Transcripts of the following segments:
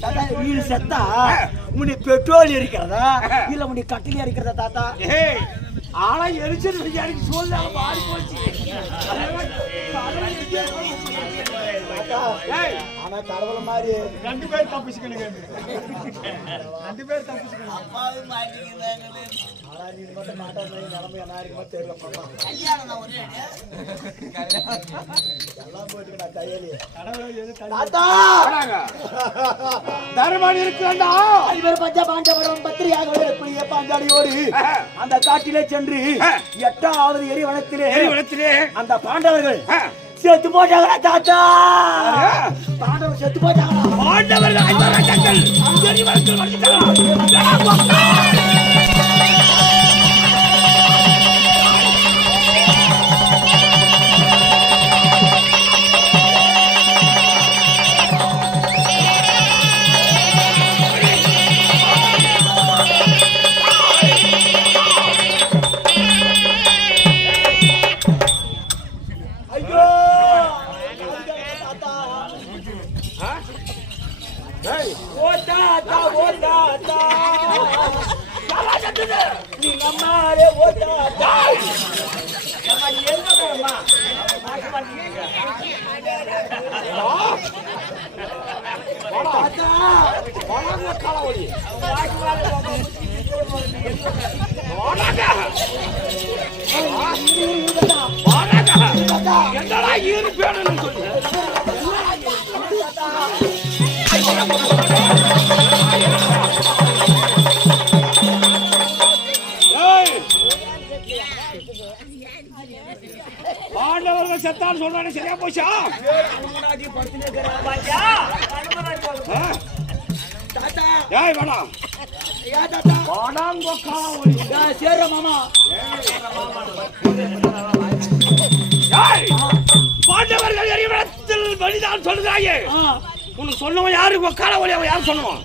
நீ செத்தா உன்னை பெட்ரோல் இருக்கிறதா இல்ல உன்னை கட்டில இருக்கிறதா தாத்தா? ஆனா எரிச்சல் எனக்கு சொல்ல மாறி போச்சு. ஆனா கடவுள மாதிரி 2 பேர் தப்பிச்சுக்கணுங்க. 2 பேர் தப்பிச்சுக்கணும். அப்பாவும் மாட்டிக்கிறாங்களே. ஆனா நீ மட்டும் மாட்டாத நிலைமை என்ன இருக்குமோ தெரியல. கல்யாணம் தான் ஒரே எல்லாம் போயிட்டு நான் கையிலே கடவுளே தாத்தா தர்மன் இருக்குடா. இவர் பஞ்ச பாண்டவரும் பத்திரியாக எப்படியே பாஞ்சாலியோடு அந்த காட்டிலே சென்று 8வது எரிவனத்திலே அந்த பாண்டவர்கள் செத்து போட்டாங்களா தாத்தா? பாண்டவர் செத்து போட்டாங்களா? பாண்டவர்கள் 5 ராஜாக்கள் எரிவனத்தில் வந்துட்டாங்க. பாண்டவர்கள் செத்தான்னு சொல்றானே சரியா போச்சா? ஏய் வாடா. ஏன் தாத்தா? வாடாங்கோ காவலி. சேர மாமா. ஏய் பாண்டவர்கள் எரிவனத்தில் பலிதான் சொல்றாயே. உனக்கு சொன்னவன் யாரு? காவலி அவன் யார் சொன்னவன்?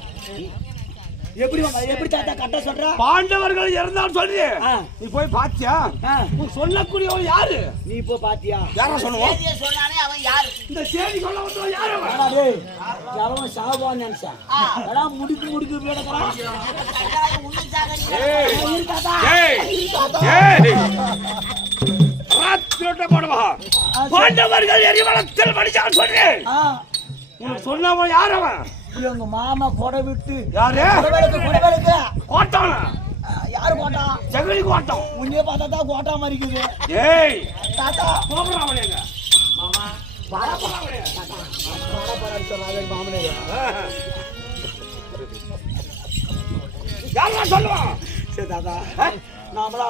எப்படி தாத்தா கட்ட சொல்ற? பாண்டவர்கள் இறந்தான்னு சொல்றியே. நீ போய் பாத்தியா? சொல்லக்கூடியவன் யாரு? நீ இப்போ பாத்தியா? யாரா சொன்னவன்? சொன்னானே அவன் யாரு? இந்த செய்தி சொல்ல வந்தவன் யாரு அவன்? ஜலவன் சாவான்னு நினைச்சேன். அதான் முடிக்கு வேடக்கிறான். உன்னை சாகடி. பாண்டவர்கள் எரிவனத்தில் பலிதான் சொல்றேன். உனக்கு சொன்னவன் யார் அவன்? எங்க மாமா கொடை விட்டு யாரு? கொடைவேலுக்கு கோட்டானா? யாரு கோட்டா? ஜெகலி கோட்டம். உன்னைய பார்த்தா தான் கோட்டா மாதிரி இருக்குது. ஏய் தாத்தா போறான் அவனேங்க. மாமா வாடா போறானே. வாடா போறான்னு சொன்னாங்க மாமனே. யாரா சொல்லுவான்? சரி தாத்தா நாமளா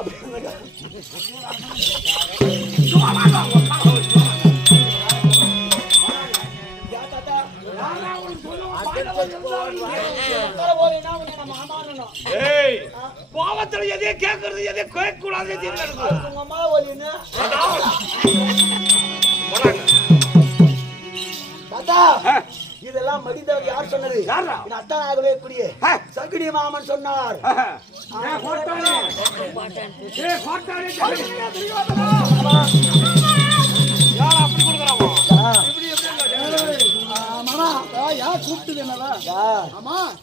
கோபத்துல எதையும் கேட்கறது எதையும் கேட்க கூடாது. உங்க அம்மா ஒலின்னு தாத்தா இதெல்லாம் மடிந்தவர் யார் சொன்னது? என் அத்தான் ஆகவே கூடிய சகுனி மாமன் சொன்னார்.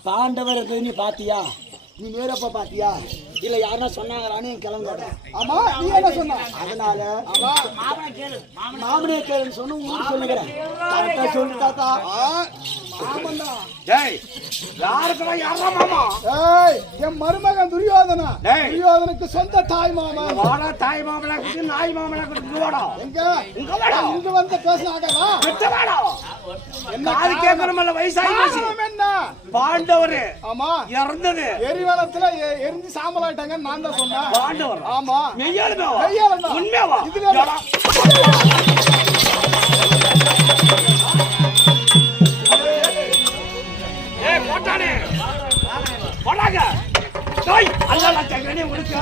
பாண்டவர் நீ பாத்தியா? நீ நேரப்ப பாத்தியா? இல்ல யாருன்னா சொன்னாங்களான்னு கிளம்புற. ஆமா நீ என்ன சொன்ன? அதனால மாமனே கேளுன்னு சொன்ன ஊர் சொல்லுகிறேன். கரெக்டா சொல்லு தாத்தா. என் மருமகன் துரியோதனா. துரியோதனுக்கு சொந்த தாய் மாமா. தாய் மாமலா நாய் மாமலா எங்க இங்க வந்து பேசினாங்கவா? அது கேட்கணுமல்ல வயசாகி என்ன பாண்டவர் ஆமா இறந்தது எரிவலத்துல எரிஞ்சு சாம்பலாயிட்டாங்க. நான் தான் சொன்னேன். பாண்டவர் ஆமா மெய்யாலுமே உண்மையாவா? போட்டானே போடாங்க. அல்ல கேட்கறேன் உங்களுக்கு.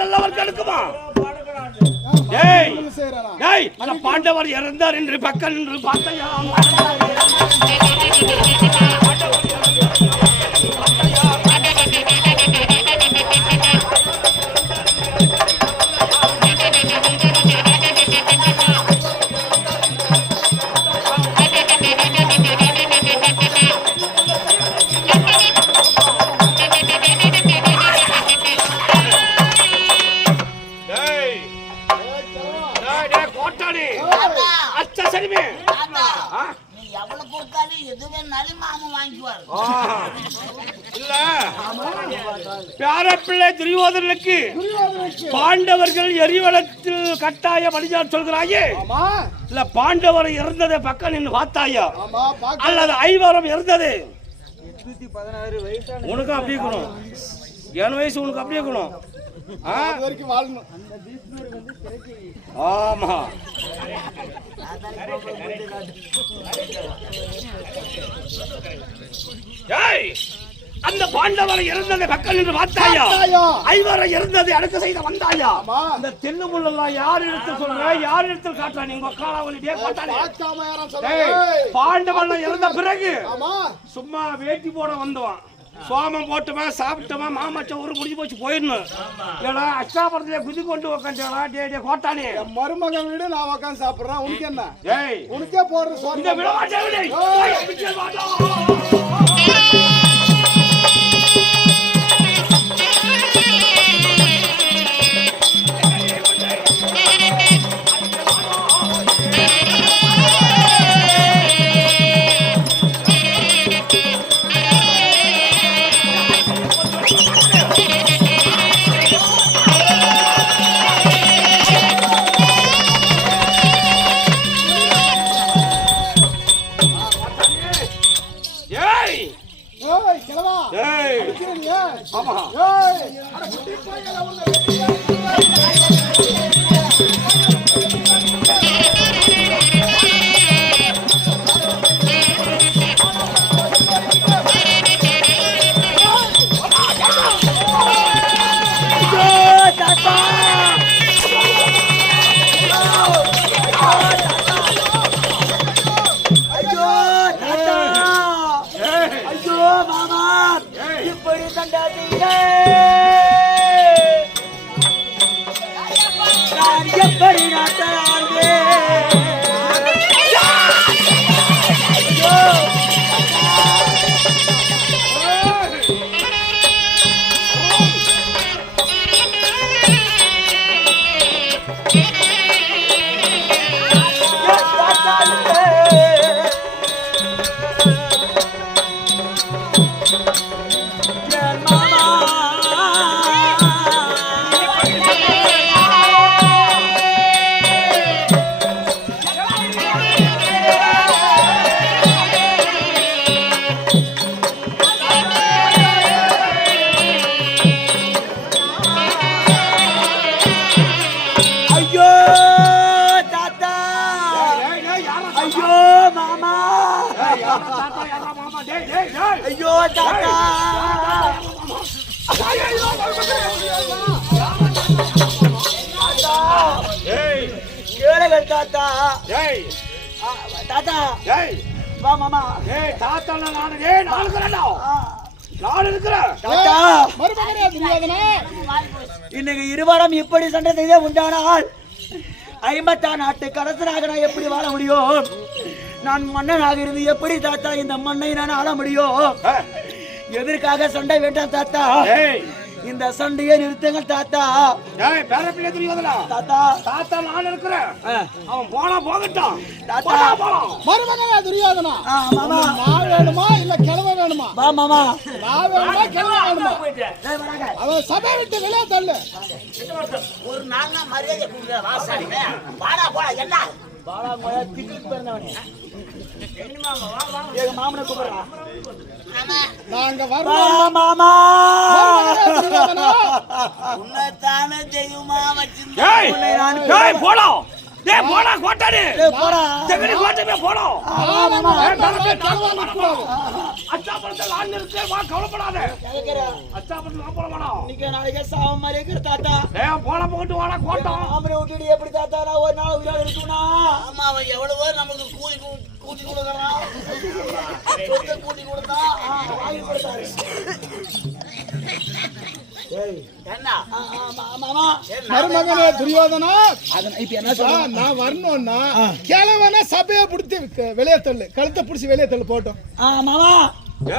நல்லவருக்கு நல்லவர் கெடுக்குமா? ஏய் செய்யறா ஏய் அந்த பாண்டவர் இறந்தார் என்று பக்கம் நின்று பார்த்தையா? தாத்தா, நீ எவ்வளவு கொடுத்தாலும் எதுவே மாமன் வாங்கிக்குவாரு. இல்ல பேரப்பிள்ளை துரியோதனனுக்கு பாண்டவர்கள் எரிவலத்தில் கட்டாய வழியார் சொல்கிறாயே, இல்ல பாண்டவர் இறந்ததை பக்கம் நின்று பார்த்தாயா அல்லது ஐவரம் இறந்தது? உனக்கு அப்படி இருக்கணும், என் வயசு உனக்கு அப்படி இருக்கணும். ஆமா அந்த பாண்டவரை இறந்ததை பக்கம் நின்று பார்த்தாயா? ஐவரை இறந்ததை அடுக்க செய்த வந்தாயா? அந்த தென்னுமுள்ளெல்லாம் யார் இடத்தில் சொல்ற, யார் இடத்தில் காட்டுற? நீங்க காலாவலிட்டே பாண்டவன் இறந்த பிறகு சும்மா வேட்டி போட வந்தவன், சோமம் போட்டுமா சாப்பிட்டோமா மாமாச்ச ஒரு முடிஞ்சு போச்சு போயிடணும். ஏடா அஷ்டாபுரத்துல குதி கொண்டு உக்காந்துடா டே டே கோட்டானே. மருமகன் வீடு நான் உட்காந்து சாப்பிடுறேன், உனக்கு என்ன? ஏய் உனக்கே போடுற இந்த விடமாட்டே ஐயோ தாத்தா கேளுங்கள் தாத்தா. தாத்தா வா மாமா. தாத்தா நான் இருக்கிறேன். இன்னைக்கு இருவரும் இப்படி சண்டை செய்தே உண்டானால் 50 நாட்டு கலசனாக நான் எப்படி வாழ முடியும்? நான் மன்னனாக இருந்து எப்படி தாத்தா இந்த மண்ணை நான் ஆள முடியும்? எதற்காக சண்டை வேண்டாம் தாத்தா, இந்த சண்டையை நிறுத்துங்கள் தாத்தா. பேரப்பிள்ளை துரியோதனா தாத்தா தாத்தா நான் இருக்கிறேன், அவன் போனா போகட்டும். தாத்தா மருமகனா துரியோதனா, மாமா நான் வேணுமா இல்ல கிழமை வேணுமா? வா மாமா. நான் வேணுமா கிழமை வேணுமா? அவன் சபை விட்டு வெளியே தள்ளு. ஒரு நாள் தான் மரியாதை கொடுக்குற வாசாடி வாடா போடா என்ன பாலா மோயா திக்கு பிறந்தவனே எங்க மாமனை கூப்பிடுறா. நாங்க வா வரோம் மாமா. உன்னைத்தானே தெய்வமா வச்சிருந்தேன். போலாம் டேய் போடா கோட்டாடி டேய் போடா செகடி கோட்டமே போடோம் மாமா கூடாது. அச்சாபுரத்தில் ஆள் இருக்கு வா கவலைப்படாத கேக்குறேன் அச்சாபுரத்தில் நான் போட வேணாம் இன்னைக்கு நாளைக்கு சாவ மாதிரி இருக்கிற தாத்தா டேய் போட போட்டு வாடா கோட்டம் ஆம்பளை விட்டுட்டு எப்படி தாத்தா நான் ஒரு நாள் உயிரோட இருக்கும்னா ஆமா அவன் எவ்வளவோ நமக்கு கூட்டி கொடுக்கறான் சொத்தை கூட்டி கொடுத்தா வாங்கி கொடுத்தாரு என்ன மாமா மருமகனே துரியோதனா அத இப்ப என்ன சொல்ற நான் வரணும்னா கிழவன சபையை பிடிச்சி வெளியே தள்ளு, கழுத்தை பிடிச்சி வெளியே தள்ளு போட்டோம். மாமா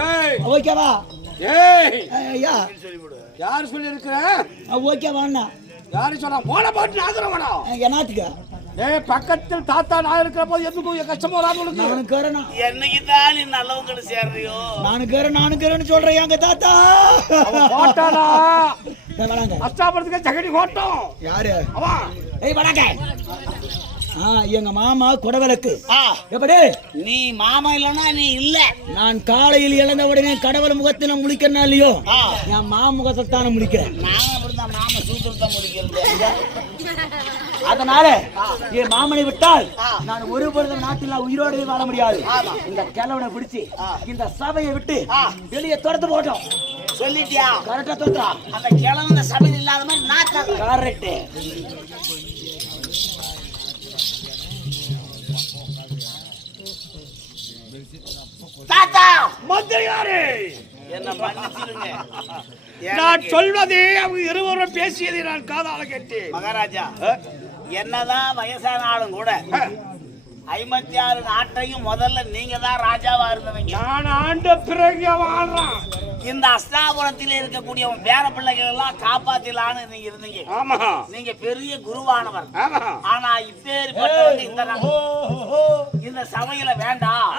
ஏய் ஓகேவா ஏய் ஐயா யார் சொல்லி இருக்கற ஓகேவாண்ணா யாரு சொன்னா போட போட்டு நாதுற வேணாம் என்னத்துக்கு ஏய் பக்கத்தில் தாத்தா நான் இருக்கிற போது எதுக்கு கஷ்டமா வராது உனக்கு நானு கேறேன் என்னைக்கு தான் நீ நல்லவங்க சேர்றியோ நானு கேறேன்னு சொல்றேன் எங்க தாத்தா கோட்டாடா வராங்க அச்சாபுரத்துக்கு ஜெகடி கோட்டம் யாரு அவா ஏய் வராங்க எங்க மாமா குடவிளக்கு எப்படி நீ மாமா இல்லன்னா நீ இல்ல நான் காலையில் இழந்த உடனே கடவுள் முகத்தை நான் முழிக்கிறேன்னா இல்லையோ என் மாமுகத்தை தானே முழிக்கிறேன் நாம அப்படிதான் மாமா சூப்பர் தான் முடிக்கிறது அதனால என் மாமனை விட்டால் நான் ஒரு பொழுதும் நாட்டில் உயிரோடு வாழ முடியாது இந்த கிழவனை பிடிச்சு இந்த சபையை விட்டு வெளியே துரத்து போட்டோம் சொல்லிட்டியா கரெக்டா துரத்துறா அந்த கிழவன் சபையில் இல்லாத மாதிரி நான் கரெக்ட் தாத்தா மந்திரியாரே என்ன மன்னிச்சிருங்க நான் சொல்வதே அவங்க இருவரும் பேசியதை நான் காதால கேட்டேன் மகாராஜா என்னதான் வயசானாலும் கூட 56 நாட்டையும் முதல்ல நீங்க தான் ராஜாவா இருந்தவங்க நான் ஆண்ட பிறகு வாழ்றான் இந்த அஸ்தாபுரத்தில் இருக்கக்கூடிய உன் பேர பிள்ளைகள் எல்லாம் காப்பாத்திலான்னு நீங்க இருந்தீங்க ஆமா நீங்க பெரிய குருவானவர் ஆமா ஆனா இப்பேற்பட்டவங்க இந்த சபையில வேண்டாம்